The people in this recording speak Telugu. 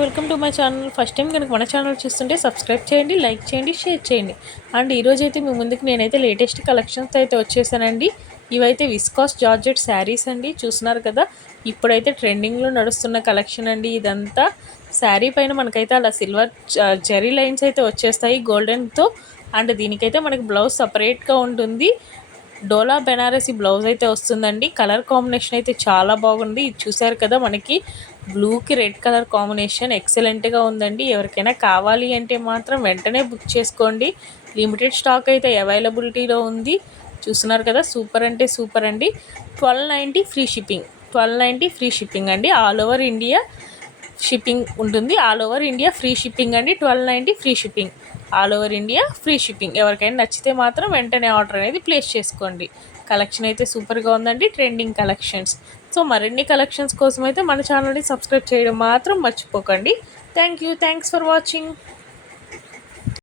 Welcome to my channel. First time కనుక మన ఛానల్ చూస్తుంటే సబ్స్క్రైబ్ చేయండి, లైక్ చేయండి, షేర్ చేయండి. అండ్ ఈరోజు అయితే మీ ముందుకు నేనైతే లేటెస్ట్ కలెక్షన్స్ అయితే వచ్చేసానండి. ఇవైతే విస్కాస్ జార్జెట్ శారీస్ అండి. చూస్తున్నారు కదా, ఇప్పుడైతే ట్రెండింగ్లో నడుస్తున్న కలెక్షన్ అండి ఇదంతా. శారీ పైన మనకైతే అలా సిల్వర్ జెరీ లైన్స్ అయితే వచ్చేస్తాయి గోల్డెన్తో. అండ్ దీనికైతే మనకి బ్లౌజ్ సపరేట్గా ఉంటుంది. డోలా బెనారసీ బ్లౌజ్ అయితే వస్తుందండి. కలర్ కాంబినేషన్ అయితే చాలా బాగుంది. ఇది చూసారు కదా, మనకి బ్లూకి రెడ్ కలర్ కాంబినేషన్ ఎక్సలెంట్గా ఉందండి. ఎవరికైనా కావాలి అంటే మాత్రం వెంటనే బుక్ చేసుకోండి. లిమిటెడ్ స్టాక్ అయితే అవైలబిలిటీలో ఉంది. చూస్తున్నారు కదా, సూపర్ అంటే సూపర్ అండి. 1290 ఫ్రీ షిప్పింగ్. 1290 ఫ్రీ షిప్పింగ్ అండి. ఆల్ ఓవర్ ఇండియా షిప్పింగ్ ఉంటుంది. All over India free shipping అండి. 1290 free shipping. All over India free shipping. ఎవరికైనా నచ్చితే మాత్రం వెంటనే ఆర్డర్ అనేది ప్లేస్ చేసుకోండి. కలెక్షన్ అయితే సూపర్గా ఉందండి, ట్రెండింగ్ కలెక్షన్స్. సో మరిన్ని కలెక్షన్స్ కోసం అయితే మన ఛానల్ని సబ్స్క్రైబ్ చేయడం మాత్రం మర్చిపోకండి. Thanks for watching.